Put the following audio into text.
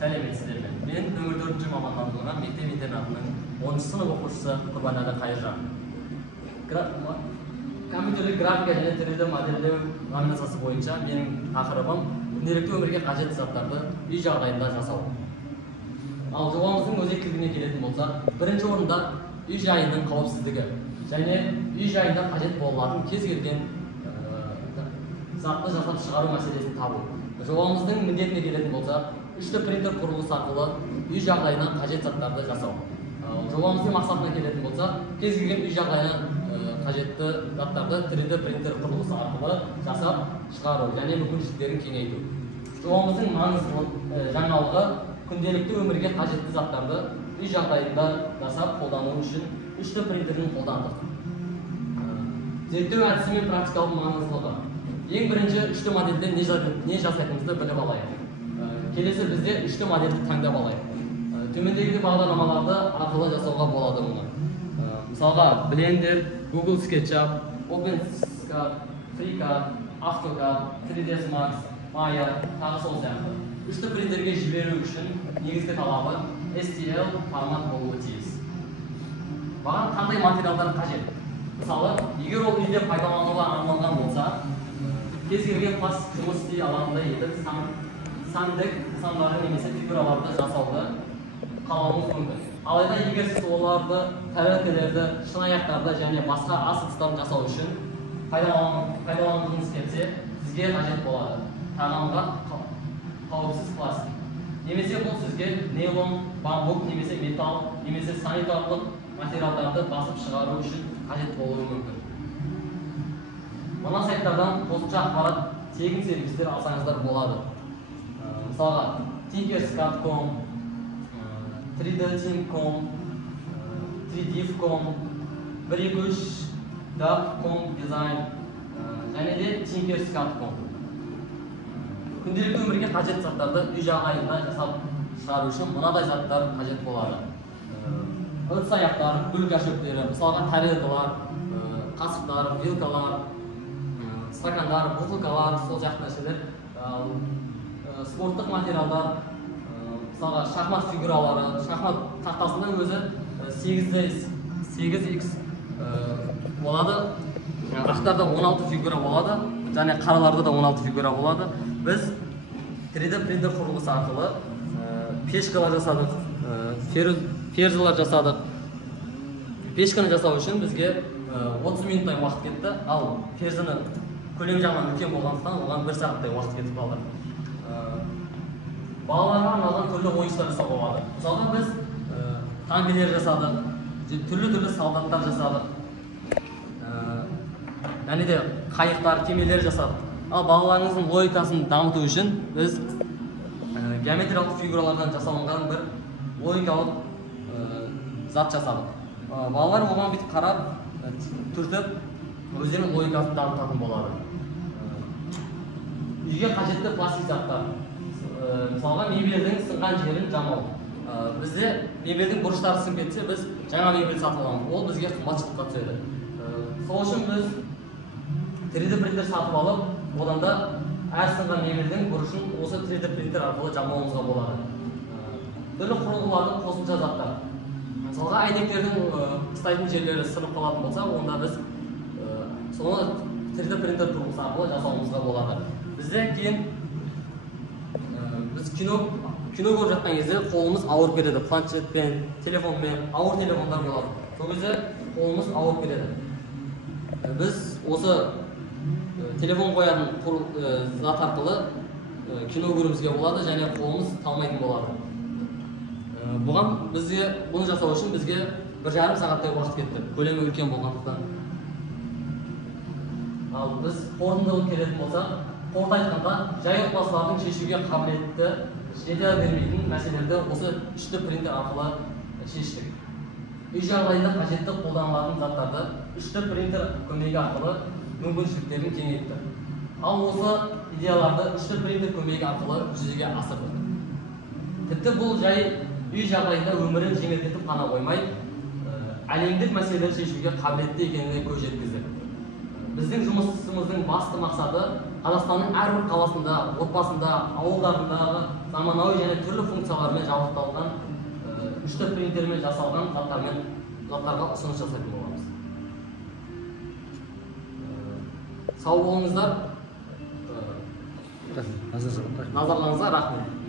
Сәлеметсіздер ме? Мен нөмір 4-ші мамандандырылған мектеп-интернатының 10-шы сынып оқушысы Құрбанәлі Қайыржан. Компьютерлік графика және 3D модельдеу номинациясы бойынша менің тақырыбым күнделікті өмірге қажетті заттарды үй жағдайында жасау. Ал жобамыздың өзектілігіне келетін болсақ, бірінші орында үй жайының қауіпсіздігі және үй жайында қажет болатын кез келген затты жасап шығару мәселесін табу. Жобамыздың міндетіне келетін болсақ, 3D принтер құрылғысы арқылы үй жағдайына қажет заттарды жасау. Жобамыздың мақсатына келетін болсақ, кез келген үй жағдайына қажетті заттарды 3D принтер құрылғысы арқылы жасап шығару және мүмкіншіліктерін кеңейту. Жобамыздың маңызды жаңалығы күнделікті өмірге қажетті заттарды үй жағдайында жасап қолдану үшін 3D принтерін қолдандық. Зерттеу әдісі мен практикалық маңыздылығы. Ең бірінші 3D модельде не жасайтынымызды біліп алайық. Келесі бізде 3D модельді таңдап алайық. Төмендегі бағдарламаларды арқылы жасауға болады мұны. Мысалға, Blender, Google SketchUp, OpenSCAD, FreeCAD, AutoCAD, 3ds Max, Maya, тағы сол сияқты. 3D принтерге жіберу үшін негізгі талабы STL формат болуы тиіс. Маған қандай материалдар қажет? Мысалы, егер ол үйде пайдалануға арналған болса, кез келген пластик жұмыс істей алатындай етіп сәндік нысандарды немесе фигураларды жасауды қалауыңыз мүмкін. Алайда егер сіз оларды, тәрелкелерді, шыны аяқтарды және басқа асығыстарын жасау үшін пайдаланғыңыз келсе, сізге қажет болады тағамға қауіпсіз пластик. Немесе бұл сізге нейлон, бамбук, немесе металл, немесе санитарлық материалдарды басып шығару үшін қажет болуы мүмкін. Мына сайттардан қосымша ақпарат, тегін сервистер алсаңыздар болады. Мысалға, tinkerscad.com, 3D-team.com, 3div.com, 123.com design және де tinkerscad.com. Күнделікті өмірге қажет заттарды үй жағдайында жасап шығару үшін мынадай заттар қажет болады. Ыдыс аяқтар, гүл жәшіктері, мысалға тарелкалар, қасықтар, вилкалар, стакандар, бутылкалар, сол сияқты нәрселер, спорттық материалдар, мысалға шахмат фигуралары, шахмат тақтасының өзі 8x болады, ақтарда 16 фигура болады, және қараларда да 16 фигура болады. Біз 3D принтер құрылғысы арқылы пешкалар жасадық, ферзалар жасадық. Пешканы жасау үшін бізге 30 минуттай уақыт кетті, ал ферзаны көлем жағынан үлкен болғандықтан оған 1 сағаттай уақыт кетіп қалды. Балаларға арналған түрлі ойыншықтар жасауға болады. Мысалға біз танкілер жасадық, түрлі солдаттар жасадық, және де қайықтар, кемелер жасадық. Ал балаларыңыздың логикасын дамыту үшін біз геометриялық фигуралардан жасалынған бір логикалық зат жасадық. Балалар оған бүйтіп қарап, түртіп, өздерінің логикасын дамытатын болады. Үйге қажетті пластик заттар. Мысалға, мебельдің сынған жерін жамау. Бізде мебельдің бұрыштары сынып кетсе, біз жаңа мебель сатып аламыз. Ол бізге қымбатшылыққа түседі. Сол үшін біз 3D принтер сатып алып, одан да әр сынған мебельдің бұрышын осы 3D принтер арқылы жамауымызға болады. Түрлі құрылғылардың қосымша заттар. Мысалға, әйнектердің ұстайтын жерлері сынып қалатын болса, онда біз соны 3D принтер құрылғысы арқылы жасауымызға болады. Бізде кейін біз кино көріп жатқан кезде қолымыз ауырып кетеді. Планшетпен, телефонмен, ауыр телефондар болады. Сол кезде қолымыз ауырып кетеді. Біз осы телефон қоятын зат арқылы кино көруімізге болады және қолымыз талмайтын болады. Бұны жасау үшін бізге 1,5 сағаттай уақыт кетті, көлемі үлкен болғандықтан. Ал біз қорытындылап келетін болсақ, қорыта айтқанда, жай отбасылардың шешуге қабілетті, жете бермейтін мәселелерді осы 3D принтер арқылы шештік. Үй жағдайында қажетті қолданылатын заттарды 3D принтер көмегі арқылы мүмкіншіліктерін кеңейтті. Ал осы идеяларды 3D принтер көмегі арқылы жүзеге асырдық. Тіпті бұл жай үй жағдайында өмірін жеңілдетіп қана қоймай, әлемдік мәселелерді шешуге қабілетті екеніне көз жеткіздік. Біздің жұмысымыздың басты мақсаты Қазақстанның әрбір қаласында, отбасында, ауылдарындағы заманауи және түрлі функциялармен жабдықталған 3D принтермен жасалған заттарға ұсыныс жасайтын боламыз. Сау болыңыздар. Назарларыңызға Назарларыңызға рахмет.